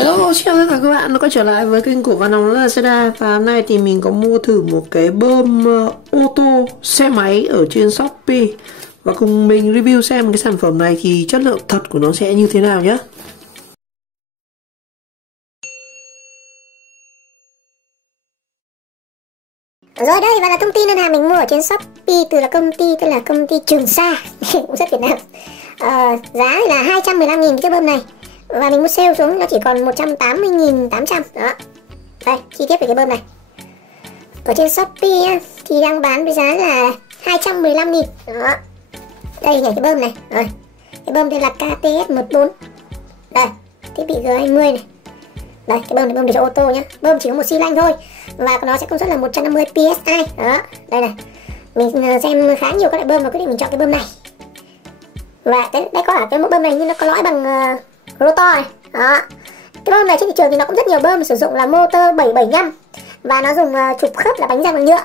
Hello, chào tất cả các bạn đã quay trở lại với kênh của Văn Hồng Lazada. Và hôm nay thì mình có mua thử một cái bơm ô tô xe máy ở trên Shopee. Và cùng mình review xem cái sản phẩm này thì chất lượng thật của nó sẽ như thế nào nhé. Rồi đây, và là thông tin đơn hàng mình mua ở trên Shopee từ công ty Trường Sa cũng rất Việt Nam. Giá là 215.000 cái bơm này. Và mình mua sale xuống nó chỉ còn 180.800. Đó. Đây, chi tiết về cái bơm này. Ở trên Shopee thì đang bán với giá là 215.000. Đó. Đây hình ảnh cái bơm này. Rồi. Cái bơm đây là KTS14. Đây, thiết bị G20 này. Đây, cái bơm này bơm để cho ô tô nhá. Bơm chỉ có một xi lanh thôi. Và nó sẽ công suất là 150 PSI. Đó, đây này. Mình xem khá nhiều các loại bơm và quyết định mình chọn cái bơm này. Và đây có cả cái mẫu bơm này nhưng nó có lõi bằng rotor này. Đó. Cái bơm này trên thị trường thì nó cũng rất nhiều bơm sử dụng là motor 775 và nó dùng trục khớp là bánh răng bằng nhựa.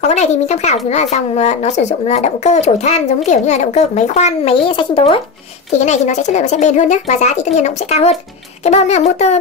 Còn cái này thì mình tham khảo thì nó là dòng nó sử dụng là động cơ chổi than giống kiểu như là động cơ của máy khoan, máy xay sinh tố ấy. Thì cái này thì nó sẽ chất lượng nó sẽ bền hơn nhá, và giá thì tất nhiên nó cũng sẽ cao hơn. Cái bơm này là motor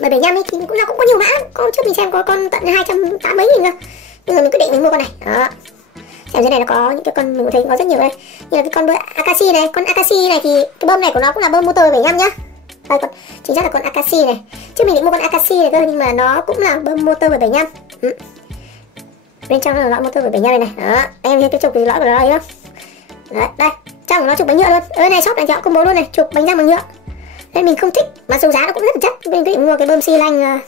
775 ấy thì nó cũng có nhiều mã. Con trước mình xem có con tận 280 mấy nghìn cơ. Nhưng mà mình quyết định mình mua con này. Đó. Xem dưới này nó có những cái con mình cũng thấy có rất nhiều đây. Như là cái con Akashi này, con Akashi này thì cái bơm này của nó cũng là bơm motor 75 nhá. Đây con chính xác là con Akashi này. Trước mình định mua con Akashi này cơ nhưng mà nó cũng là bơm motor 775. Bên trong là lõi motor 775 này này. Đó, em thấy cái trục lõi của nó đây không? Đấy, đây, trong của nó trục bánh nhựa luôn. Ở này shop này họ công bố luôn này, trục bánh răng bằng nhựa. Nên mình không thích, mà dù giá nó cũng rất là chất. Mình quyết định mua cái bơm xi lanh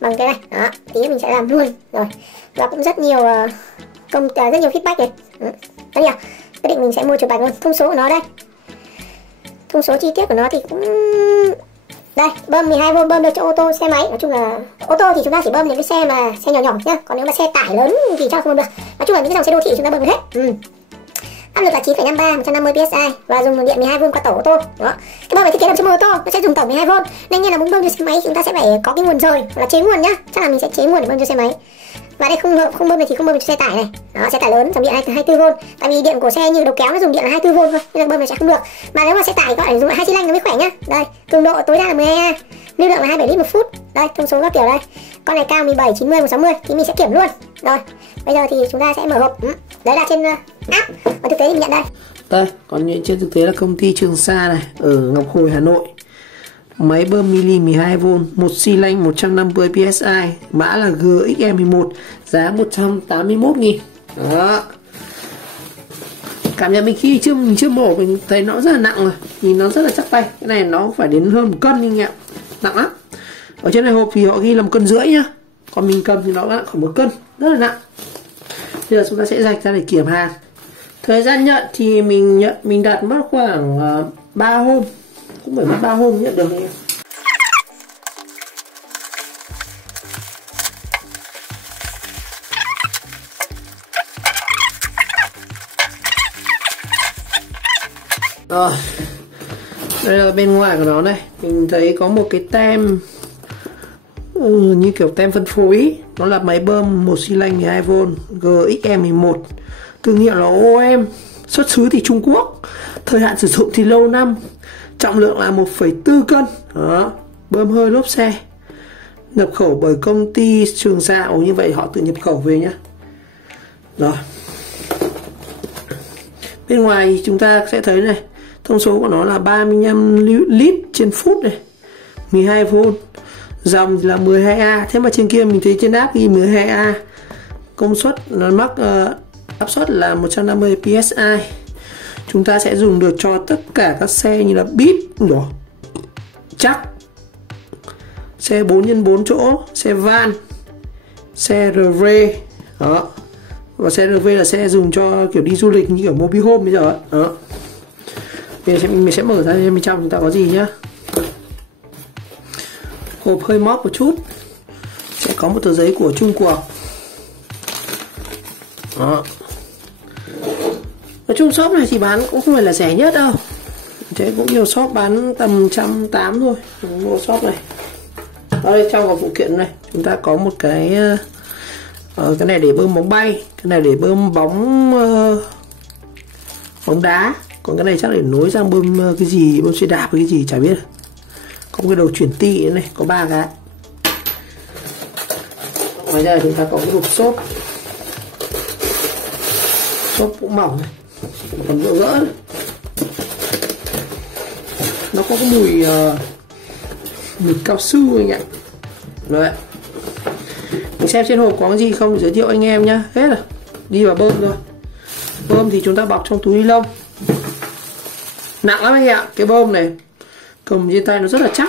bằng cái này. Đó, tí mình sẽ làm luôn rồi. Và cũng rất nhiều rất nhiều feedback này. Đấy nhỉ? Quyết định mình sẽ mua chụp ảnh luôn. Thông số của nó đây. Thông số chi tiết của nó thì cũng đây, bơm 12V bơm được cho ô tô, xe máy. Nói chung là ô tô thì chúng ta chỉ bơm những cái xe mà xe nhỏ nhỏ nhá. Còn nếu mà xe tải lớn thì chắc không bơm được. Nói chung là những cái dòng xe đô thị chúng ta bơm được hết. Áp lực là 9,53, 150 PSI và dùng nguồn điện 12V qua tổ ô tô. Đó. Cái bơm này thiết kế làm cho ô tô, nó sẽ dùng tổng 12V. Nên như là muốn bơm cho xe máy chúng ta sẽ phải có cái nguồn rời, hoặc là chế nguồn nhá. Chắc là mình sẽ chế nguồn để bơm cho xe máy. Và đây không bơm này thì không bơm cho xe tải này. Đó, xe tải lớn dòng điện 24V. Tại vì điện của xe như đầu kéo nó dùng điện là 24V thôi, nên là bơm này sẽ không được. Mà nếu mà xe tải có phải dùng 2 xi lanh nó mới khỏe nhá. Đây, cường độ tối đa là 12A, lưu lượng là 27 lít một phút. Đây, thông số các kiểu đây. Con này cao 17, 90, 160 thì mình sẽ kiểm luôn. Rồi, bây giờ thì chúng ta sẽ mở hộp. Đấy là trên app. Và thực tế thì mình nhận đây. Đây, còn trên thực tế là công ty Trường Sa này ở Ngọc Hồi, Hà Nội. Máy bơm mini 12V, một xi lanh 150 PSI, mã là GXE11, giá 181.000. Đó. Cảm nhận mình khi mình chưa mổ mình thấy nó rất là nặng rồi, nhìn nó rất là chắc tay. Cái này nó phải đến hơn 1 cân anh em, nặng lắm. Ở trên này hộp thì họ ghi là 1,5 cân nhá, còn mình cầm thì nó đã khoảng 1 cân, rất là nặng. Bây giờ chúng ta sẽ rạch ra để kiểm hàng. Thời gian nhận thì mình đặt mất khoảng 3 hôm, cũng phải mất 3 hôm nhận được anh em. Rồi, đây là bên ngoài của nó này. Mình thấy có một cái tem như kiểu tem phân phối. Nó là máy bơm một xi lanh 12V GXE11, thương hiệu là OM, xuất xứ thì Trung Quốc, thời hạn sử dụng thì lâu năm, trọng lượng là 1,4 cân. Đó, bơm hơi lốp xe, nhập khẩu bởi công ty Trường Sa. Như vậy họ tự nhập khẩu về nhá. Rồi, bên ngoài thì chúng ta sẽ thấy này, thông số của nó là 35 lít trên phút này, 12V, dòng là 12A. Thế mà trên kia mình thấy trên app ghi 12A, công suất nó mắc áp suất là 150 PSI. Chúng ta sẽ dùng được cho tất cả các xe như là Beat, chắc, xe 4x4 chỗ, xe van, xe RV. Đó. Và xe RV là xe dùng cho kiểu đi du lịch như kiểu mobile home bây giờ. Đó. Mình sẽ mở ra bên trong chúng ta có gì nhá. Hộp hơi móc một chút, sẽ có một tờ giấy của Trung Quốc. Đó. Nói chung shop này thì bán cũng không phải là rẻ nhất đâu. Thế cũng nhiều shop bán tầm 180 thôi. Mình mua shop này. Ở đây trong phụ kiện này chúng ta có một cái này để bơm bóng bay, cái này để bơm bóng đá, còn cái này chắc để nối sang bơm cái gì, bơm xe đạp hay cái gì chả biết. có cái đầu chuyển ti này, có 3 cái. Ngoài ra chúng ta có cái hộp xốp cũng mỏng này, còn gỡ gỡ này. Nó có cái mùi cao su anh ạ. Đấy, mình xem trên hộp có cái gì không giới thiệu anh em nhá. Hết rồi, đi vào bơm rồi. Bơm thì chúng ta bọc trong túi ni lông, nặng lắm anh ạ. Cái bơm này cầm trên tay nó rất là chắc,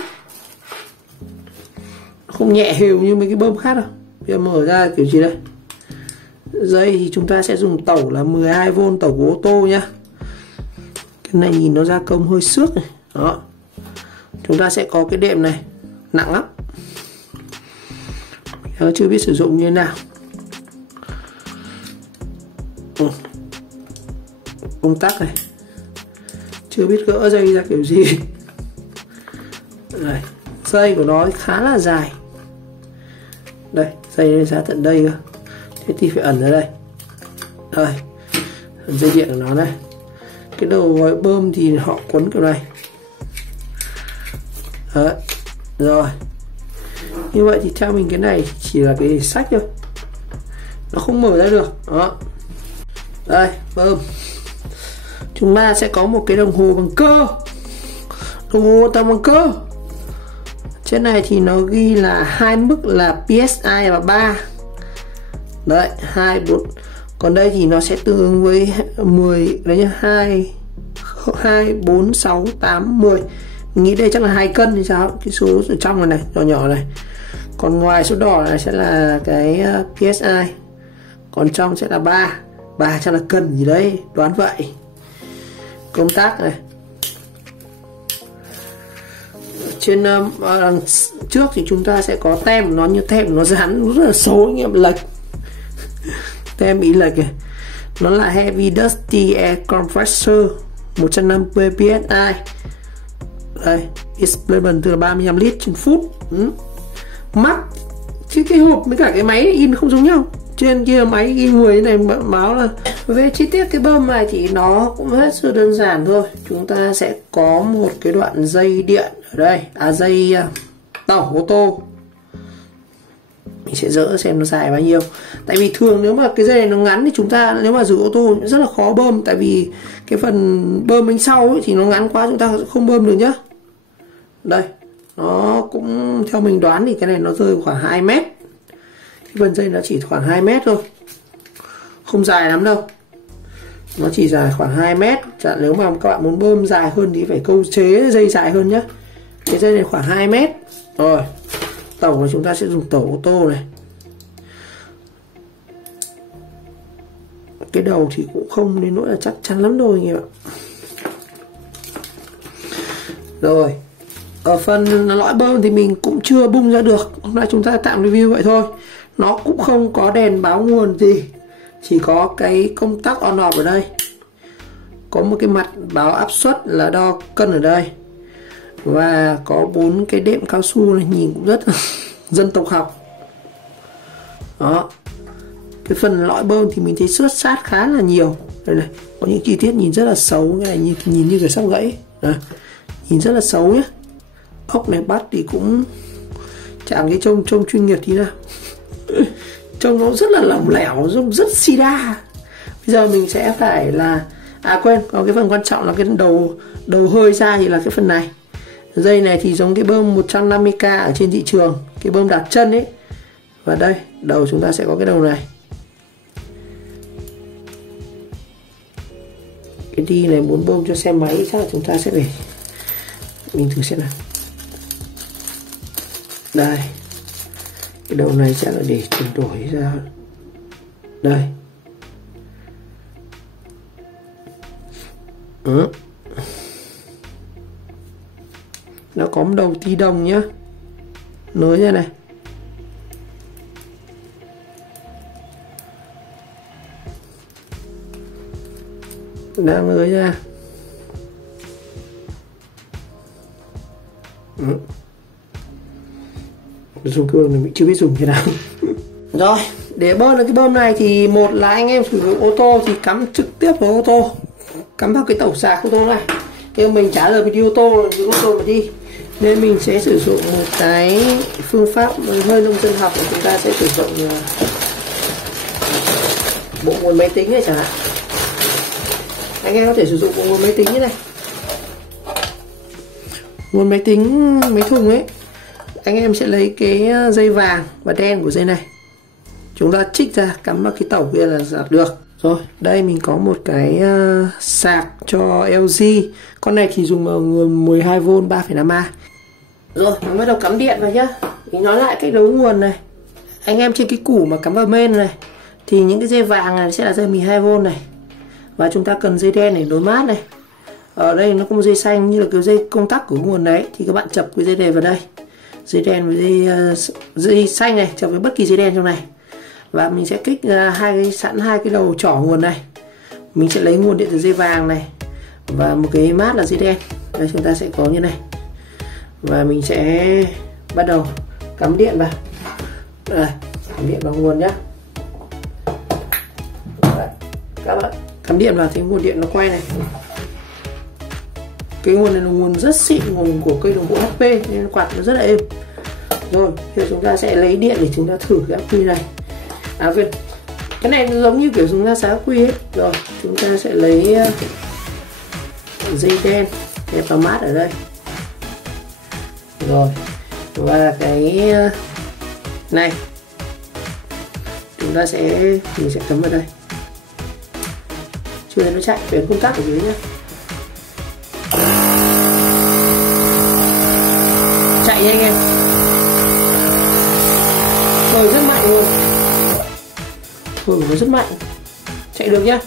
không nhẹ hều như mấy cái bơm khác đâu. Bây giờ mở ra kiểu gì đây. Dây thì chúng ta sẽ dùng tẩu là 12V tẩu của ô tô nhá. Cái này nhìn nó gia công hơi xước này. Đó, chúng ta sẽ có cái đệm này, nặng lắm, nó chưa biết sử dụng như thế nào. Công tắc này, chưa biết gỡ dây ra kiểu gì. Đây, dây của nó khá là dài. Đây, dây lên ra tận đây cơ. Thế thì phải ẩn ra đây. Đây, dây điện của nó này. Cái đầu gói bơm thì họ quấn kiểu này. Đấy, rồi. Như vậy thì theo mình cái này chỉ là cái sách thôi, nó không mở ra được. Đó, đây bơm. Chúng ta sẽ có một cái đồng hồ bằng cơ, đồng hồ tầm bằng cơ. Trên này thì nó ghi là 2 mức là PSI và 3. Đấy, 2, 4. Còn đây thì nó sẽ tương ứng với 10 đấy nhá, 2, 4, 6, 8, 10. Mình nghĩ đây chắc là 2 cân thì sao? Cái số ở trong này nhỏ nhỏ này. Còn ngoài số đỏ này sẽ là cái PSI. Còn trong sẽ là 3. 3 chắc là cân gì đấy, đoán vậy. Công tắc này. Trên đằng trước thì chúng ta sẽ có tem, nó như tem nó dán rất là xấu anh em, lệch. Tem bị lệch này. Nó là Heavy Duty Air Compressor 150 PSI. Đây, displacement tức là 35 lít trên phút. Mắt chứ cái hộp với cả cái máy in không giống nhau. Trên kia máy in 10 này báo là. Về chi tiết cái bơm này thì nó cũng hết sức đơn giản thôi. Chúng ta sẽ có một cái đoạn dây điện ở đây, dây tẩu ô tô. Mình sẽ dỡ xem nó dài bao nhiêu. Tại vì thường nếu mà cái dây này nó ngắn thì chúng ta nếu mà giữ ô tô rất là khó bơm. Tại vì cái phần bơm bên sau ấy, thì nó ngắn quá chúng ta không bơm được nhá. Đây, nó cũng theo mình đoán thì cái này nó rơi khoảng 2 mét. Cái phần dây nó chỉ khoảng 2 mét thôi, không dài lắm đâu, nó chỉ dài khoảng 2 mét. Nếu mà các bạn muốn bơm dài hơn thì phải câu chế dây dài hơn nhé. Cái dây này khoảng 2 mét. Rồi, tẩu của chúng ta sẽ dùng tẩu ô tô này. Cái đầu thì cũng không đến nỗi là chắc chắn lắm rồi anh em ạ. Rồi, ở phần lõi bơm thì mình cũng chưa bung ra được. Hôm nay chúng ta tạm review vậy thôi. Nó cũng không có đèn báo nguồn gì, chỉ có cái công tắc on off ở đây. Có một cái mặt báo áp suất là đo cân ở đây. Và có 4 cái đệm cao su này, nhìn cũng rất dân tộc học. Đó. Cái phần lõi bơm thì mình thấy xước sát khá là nhiều. Đây này, có những chi tiết nhìn rất là xấu. Cái này nhìn như cái sắp gãy. Đây, nhìn rất là xấu nhé. Ốc này bắt thì cũng chẳng cái trông chuyên nghiệp tí nào. Trông nó rất là lỏng lẻo, trông rất sida. Bây giờ mình sẽ phải là quên, có cái phần quan trọng là cái đầu hơi ra thì là cái phần này. Dây này thì giống cái bơm 150k ở trên thị trường, cái bơm đặt chân ấy. Và đây, đầu chúng ta sẽ có cái đầu này. Cái đi này muốn bơm cho xe máy chắc là chúng ta sẽ phải, mình thử xem nào. Đây, cái đầu này sẽ là để chuyển đổi ra đây. Nó có một đầu tí đồng nhá, nối ra này. Đang nới ra. Dùng cương này mình chưa biết dùng thế nào. Rồi, để bơm được cái bơm này thì một là anh em sử dụng ô tô thì cắm trực tiếp vào ô tô, cắm vào cái tẩu sạc ô tô này. Nhưng mình trả lời video ô tô mà đi. Nên mình sẽ sử dụng một cái phương pháp hơi nông dân học, chúng ta sẽ sử dụng bộ nguồn máy tính này chẳng hạn. Anh em có thể sử dụng bộ nguồn máy tính như này. Nguồn máy tính máy thùng ấy, anh em sẽ lấy cái dây vàng và đen của dây này, chúng ta trích ra cắm vào cái tàu kia là sạc được. Rồi, đây mình có một cái sạc cho LG. Con này thì dùng nguồn 12V 3,5A. Rồi, mình bắt đầu cắm điện vào nhá. Mình nói lại cách đấu nguồn này. Anh em trên cái củ mà cắm vào main này thì những cái dây vàng này sẽ là dây 12V này. Và chúng ta cần dây đen để nối mát này. Ở đây nó có một dây xanh như là cái dây công tắc của nguồn đấy, thì các bạn chập cái dây này vào đây. Dây đen với dây xanh này chập với bất kỳ dây đen trong này. Và mình sẽ kích sẵn hai cái đầu trỏ nguồn này. Mình sẽ lấy nguồn điện từ dây vàng này và một cái mát là dây đen. Đây, chúng ta sẽ có như này. Và mình sẽ bắt đầu cắm điện vào. Đây, cắm điện vào nguồn nhá. Đấy, các bạn cắm điện vào thì nguồn điện nó quay này. Cái nguồn này là nguồn rất xịn, nguồn của cây đồng hồ HP nên quạt nó rất là êm. Rồi, bây giờ chúng ta sẽ lấy điện để chúng ta thử cái ắc quy này. Cái này giống như kiểu dùng ra xá quy ấy. Rồi, chúng ta sẽ lấy dây đen kẹp vào mát ở đây. Rồi, và cái này chúng ta mình sẽ cắm vào đây. Chưa thấy nó chạy, về công tắc ở dưới nhá. Chạy nha anh em. Rồi, rất mạnh luôn. Nó rất mạnh, chạy được nhá.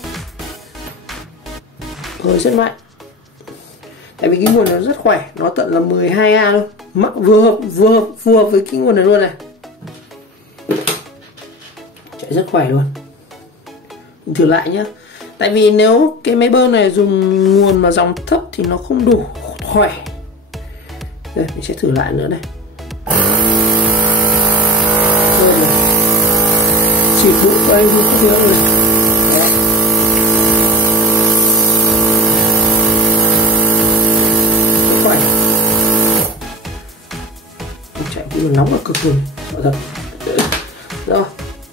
Rất mạnh. Tại vì cái nguồn nó rất khỏe, nó tận là 12A luôn, phù hợp với cái nguồn này luôn này. Chạy rất khỏe luôn. Mình thử lại nhá. Tại vì nếu cái máy bơm này dùng nguồn mà dòng thấp thì nó không đủ khỏe. Đây, mình sẽ thử lại nữa này. Chỉ phụ của anh không nhớ rồi. Đấy. Khỏe. Chạy cũng nóng và cực luôn, sợ thật. Rồi,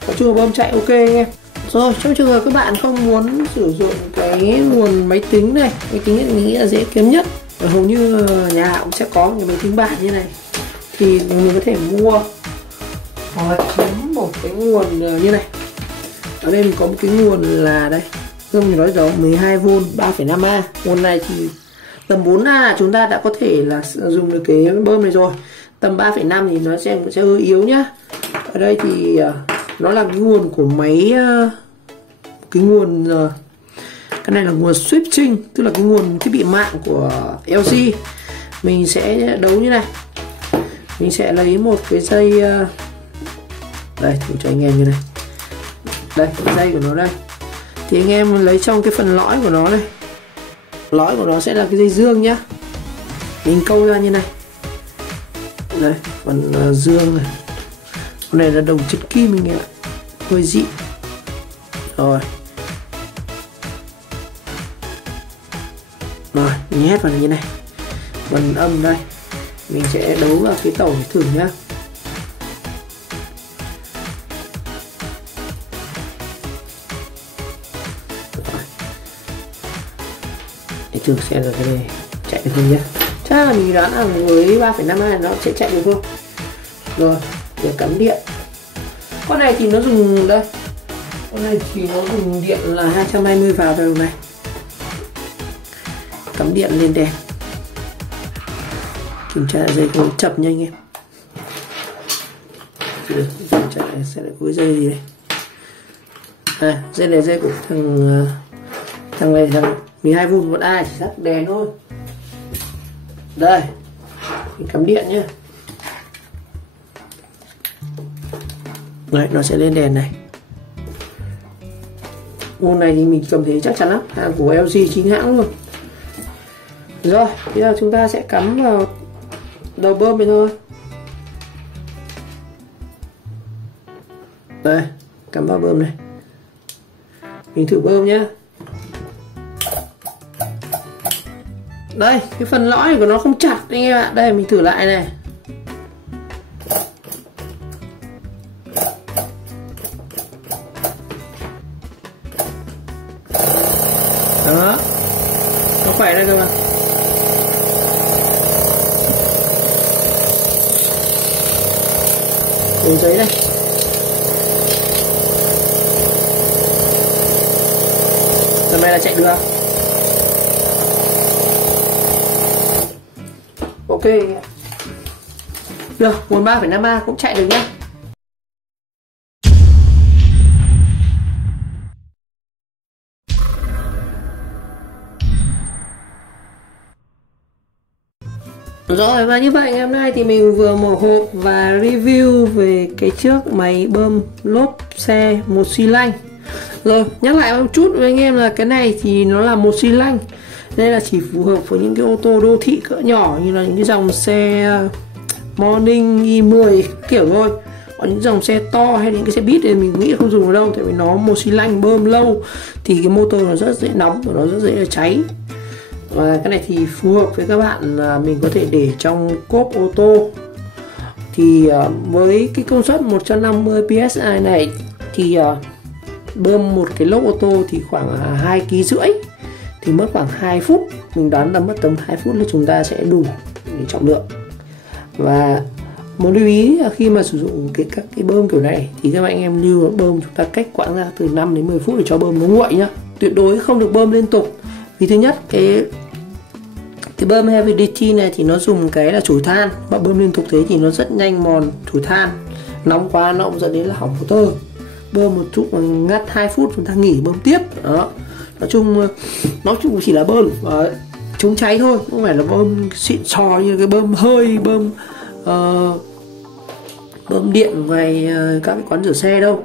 nói chung là bơm chạy ok anh em. Rồi, trong trường hợp các bạn không muốn sử dụng cái nguồn máy tính này, máy tính mình nghĩ là dễ kiếm nhất, và hầu như nhà cũng sẽ có cái máy tính bảng như này, thì mình có thể mua hoặc là cắm một cái nguồn như này. Ở đây mình có một cái nguồn là đây, như mình nói rồi, 12V 3,5A. Nguồn này thì tầm 4A chúng ta đã có thể là dùng được cái bơm này rồi. Tầm 3,5 thì nó sẽ hơi yếu nhá. Ở đây thì nó là cái nguồn của máy, cái nguồn cái này là nguồn switching, tức là cái nguồn thiết bị mạng của LG. Mình sẽ đấu như này. Mình sẽ lấy một cái dây đây, thử cho anh em như này. Đây, dây của nó đây. Thì anh em lấy trong cái phần lõi của nó này. Lõi của nó sẽ là cái dây dương nhá. Mình câu ra như này. Đây, phần dương này. Con này là đồng chất kim anh em ạ. Hơi dị. Rồi. Rồi, mình nhét vào như này. Phần âm đây. Mình sẽ đấu vào cái tàu để thử nhá. Để thử xem là cái này chạy được không nhé. Chắc là mình đoán là với 3,5A nó sẽ chạy được không. Rồi, để cắm điện. Con này thì nó dùng đây. Con này thì nó dùng điện là 220 vào đầu này. Cắm điện lên đèn. Kiểm tra dây có chập nha anh em. Kiểm tra sẽ lại có cái dây gì đây. À, dây này dây của thằng này thằng 12V 1A, chỉ tắt đèn thôi. Đây, mình cắm điện nhé. Đấy, nó sẽ lên đèn này. Nguồn này thì mình cầm thấy chắc chắn lắm, hàng của LG chính hãng luôn. Rồi, bây giờ chúng ta sẽ cắm vào đầu bơm này thôi. Đây, cắm vào bơm này. Mình thử bơm nhé. Đây, cái phần lõi của nó không chặt anh em ạ. Đây mình thử lại này. Đó, nó khỏe đây cơ mà. Đổ giấy đây. Lần này là chạy được. Ok. Được, nguồn 3,5A cũng chạy được nhá. Rồi, và như vậy ngày hôm nay thì mình vừa mở hộp và review về cái chiếc máy bơm lốp xe một xi lanh. Rồi, nhắc lại một chút với anh em là cái này thì nó là một xi lanh, nên là chỉ phù hợp với những cái ô tô đô thị cỡ nhỏ như là những cái dòng xe Morning i10 kiểu thôi. Còn những dòng xe to hay những cái xe buýt thì mình nghĩ không dùng được đâu, tại vì nó một xi lanh bơm lâu thì cái motor nó rất dễ nóng và nó rất dễ cháy. Và cái này thì phù hợp với các bạn là mình có thể để trong cốp ô tô. Thì với cái công suất 150 PSI này thì bơm một cái lốp ô tô thì khoảng 2,5 kg, thì mất khoảng 2 phút. Mình đoán là mất tầm 2 phút là chúng ta sẽ đủ để trọng lượng. Và một lưu ý là khi mà sử dụng các cái bơm kiểu này thì các bạn anh em lưu bơm chúng ta cách quãng ra từ 5 đến 10 phút để cho bơm nó nguội nhá. Tuyệt đối không được bơm liên tục. Vì thứ nhất, cái bơm Heavy Duty này thì nó dùng cái là chổi than, và bơm liên tục thế thì nó rất nhanh mòn chổi than, nóng quá nó cũng dẫn đến là hỏng motor. Bơm một chút mà ngắt 2 phút chúng ta nghỉ bơm tiếp. Đó, nói chung chỉ là bơm chống cháy thôi, không phải là bơm xịn sò như cái bơm hơi, bơm điện ngoài các cái quán rửa xe đâu.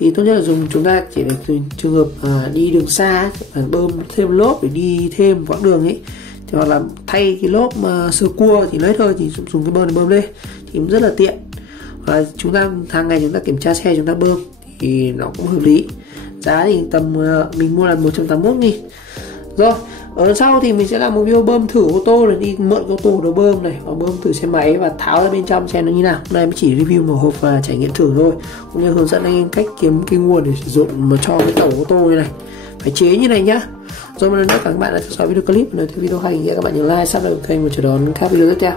Thì tốt nhất là chúng ta chỉ để trường hợp đi đường xa phải bơm thêm lốp để đi thêm quãng đường ấy, thì hoặc là thay cái lốp sơ cua thì lấy thôi, thì dùng cái bơm để bơm lên thì cũng rất là tiện. Và chúng ta hàng ngày chúng ta kiểm tra xe chúng ta bơm thì nó cũng hợp lý. Giá thì tầm mình mua là 181.000. Rồi, ở sau thì mình sẽ làm một video bơm thử ô tô, để đi mượn ô tô để bơm này, và bơm thử xe máy và tháo ra bên trong xem nó như nào. Hôm nay mới chỉ review một hộp và trải nghiệm thử thôi, cũng như hướng dẫn anh em cách kiếm cái nguồn để sử dụng mà cho cái tàu ô tô như này, phải chế như này nhá. Rồi một lần nữa các bạn đã theo dõi video clip, và nếu thấy video hay thì các bạn nhớ like, subscribe kênh và chờ đón các video tiếp theo.